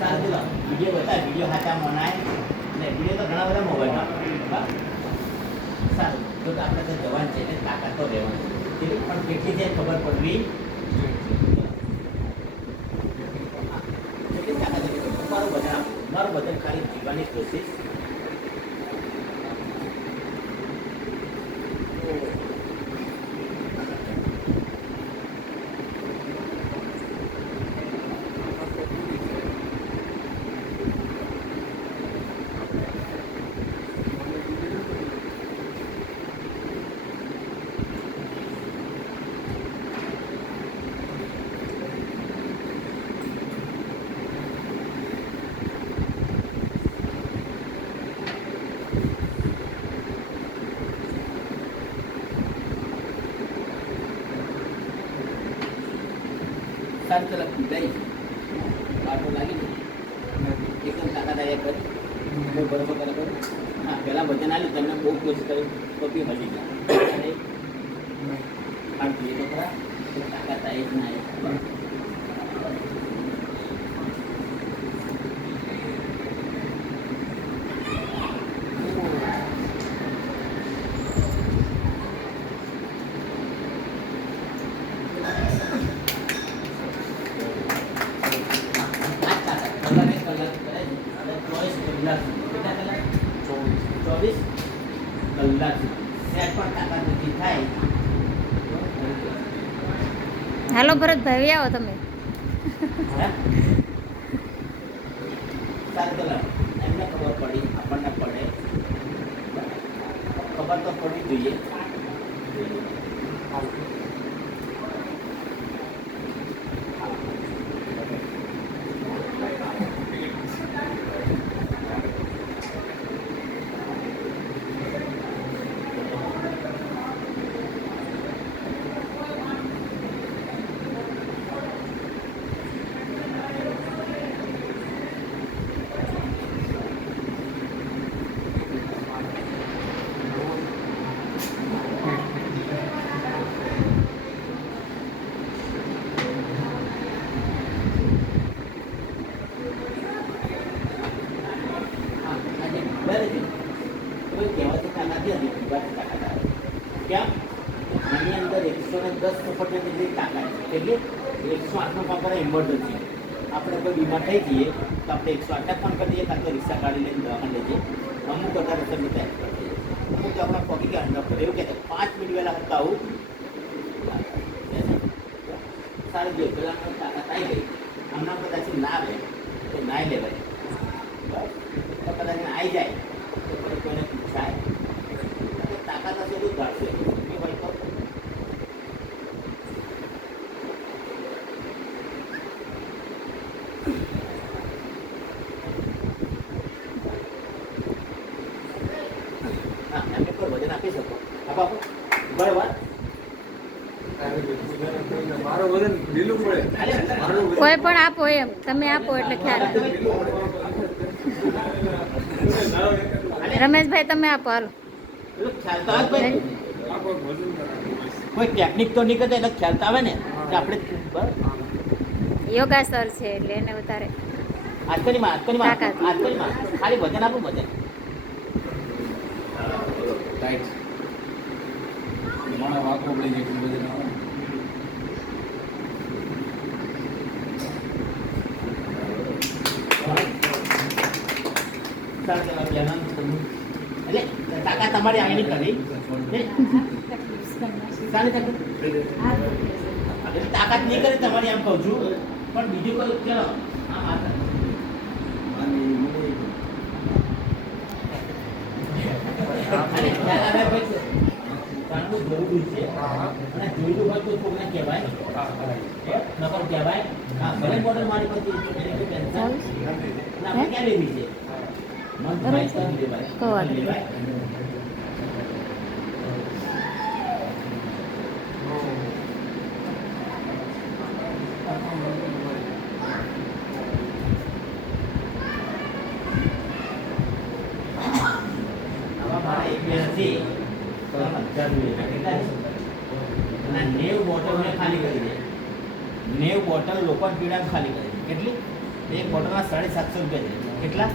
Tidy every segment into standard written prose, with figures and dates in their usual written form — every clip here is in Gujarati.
સારું ચલો વિડીયો બતાવે વિડીયો હાચા મનાય ને વિડીયો તો ઘણા બધા મોબાઈલમાં સારું તો આપણે તો જવાન છે એટલે તાકાત તો રહેવાની પણ કેટલી છે ખબર પડવી કેટલી તાકાત મારું વજન આપવું મારું વજન ખાલી જીવવાની કોશિશ સારું ચલો જઈ બાટો લાગી એકદમ તાકાત આવ્યા કરી બરોબર બરાબર હા પહેલાં વજન આવ્યું તમને બહુ કોશિશ કરી તો બી હલી ગયા અને હાથ જોઈએ તો ખરા તાકાત આવી જ ના આવી હાલો ભરતભાઈ આવો તમે એમને ખબર પડી આપણને પડે ખબર તો પડવી જોઈએ આની અંદર 110 સફરજન જેટલી તાકાત છે એટલે 108નો ફોન કરે ઇમરજન્સી આપણે કોઈ બીમાર થઈ જઈએ તો આપણે 108 ફોન કરી દઈએ કાં તો રિક્ષા ગાડી લઈને દવાખાને લઈ જઈએ અમુક બધા રસ્તા તૈયાર કરી દઈએ અમુક તો આપણા પગી ગયા અંદર એવું કહેતા 5 મિનિટ વહેલા હતા આવું સારું જોયું પેલા તાકાત આવી ગઈ હમણાં કદાચ ના આવે તો ના લેવાય તો કદાચ આવી જાય તો કોઈને પૂછાય તાકાત હશે તો ગાડશે હોય તો હા એમને કોઈ વજન આપી શકો આપો આપો બરાબર મારો વજન ઢીલું પડે કોઈ પણ આપો એમ તમે આપો એટલે ખ્યાલ રમેશભાઈ તમે આપો હાલો ખ્યાલ તો આવે ભાઈ કોઈ ટેકનિક તો નહીં કરતા એટલે ખ્યાલ તો આવે ને કે આપણે યોગા સર છે એટલે એને વધારે આજકાલમાં ખાલી વજન આપું વજન ટાઈટ મારા વાકો પડી જાય એટલું વજન આવે એટલે તાકાત તમારી આવીની કરી તાકાત નહીં કરી તમારી આમ કહું છું પણ બીજું કોઈ ચલો આમ આ જાણવું જરૂરી છે અને જોયેલું હોય તો છોકરા કહેવાય નકર કહેવાય હા ભલે મોડલ મારી પછી ટેન્શન આપણે ક્યાં લેવી છે મન લેવાય બોટલ મેં ખાલી કરી દે 90 બોટલ લોકો પીડા ખાલી કરી કેટલી એક બોટલના 750 રૂપિયા છે. કેટલા?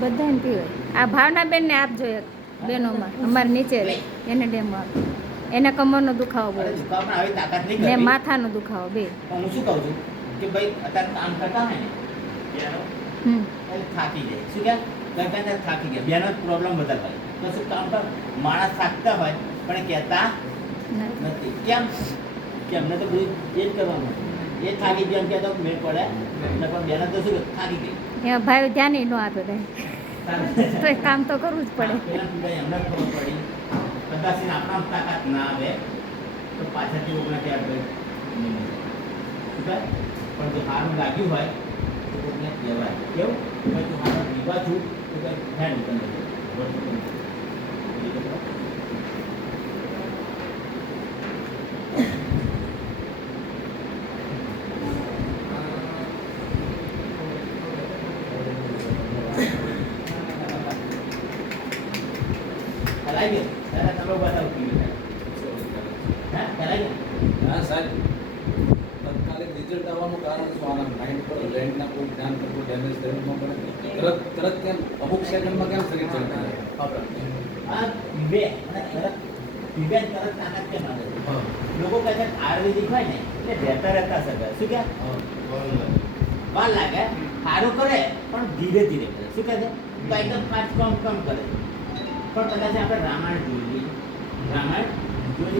બધાને પીવાય. આ ભાવનાબેન ને આપજો એક બેનોમાં અમારે નીચે રહે એને ડેમો આપો. એને કમરનો દુખાવો બહુ અરે છે દુખાવા પણ આવી તાકાત નહીં ને કરવી. માથાનો દુખાવો બે. પણ હું શું કહું છું કે ભાઈ અત્યારે કામ કરતા હોય ને બેનો, હમ એટલે થાકી જાય. શું કે કરતા ત્યારે થાકી ગયા. બેનો પ્રોબ્લેમ વધારે હોય. તો શું કામ કર, માણસ થાકતા હોય પણ કહેતા ના. નથી. કેમ? કે અમને તો બધું એ જ કરવાનું. એ થાકી ગયા એમ કહેતો મેળ પડે ને, પણ બેનો તો શું થાકી ગઈ. એમાં ભાઈ ધ્યાન ન આપે કઈ તો એ કામ તો કરવું જ પડે. પેલા પીડાય એમને ખબર પડી કદાચ એને આપણા તાકાત ના આવે તો પાછળથી કોકને ત્યાં આગળ નહીં મળે. શું કહે? પણ જો સારું લાગ્યું હોય તો કોકને કહેવાય. કેવું? કે ભાઈ તું સારું પીવા છું તો કંઈ હેડ ઉતર હલાઈ ગયો. તારા તમે બતાવો પીવી હા હલાઈ ગયો. હા સાહેબ, તાત્કાલિક રિઝલ્ટ આવવાનું કારણ શું? આના માઇન્ડ પર લેન્ડના કોઈ ધ્યાન પર કોઈ ડેમેજ થયું ન પડે? તરત કેમ અમુક સેકન્ડમાં કેમ શરીર ચડતું આ પીવે અને તરત પીવે ને તરત તાકાત કેમ આવે? હા લોકો કહે છે કે આયુર્વેદિક હોય ને એટલે રહેતા સગા. શું કહે? વાર લાગે, સારું કરે પણ ધીરે ધીરે કરે. શું કહે છે? તો એકદમ ફાસ્ટ કામ કરે. પણ કદાચ આપણે રામાયણ જોઈએ. રામાયણ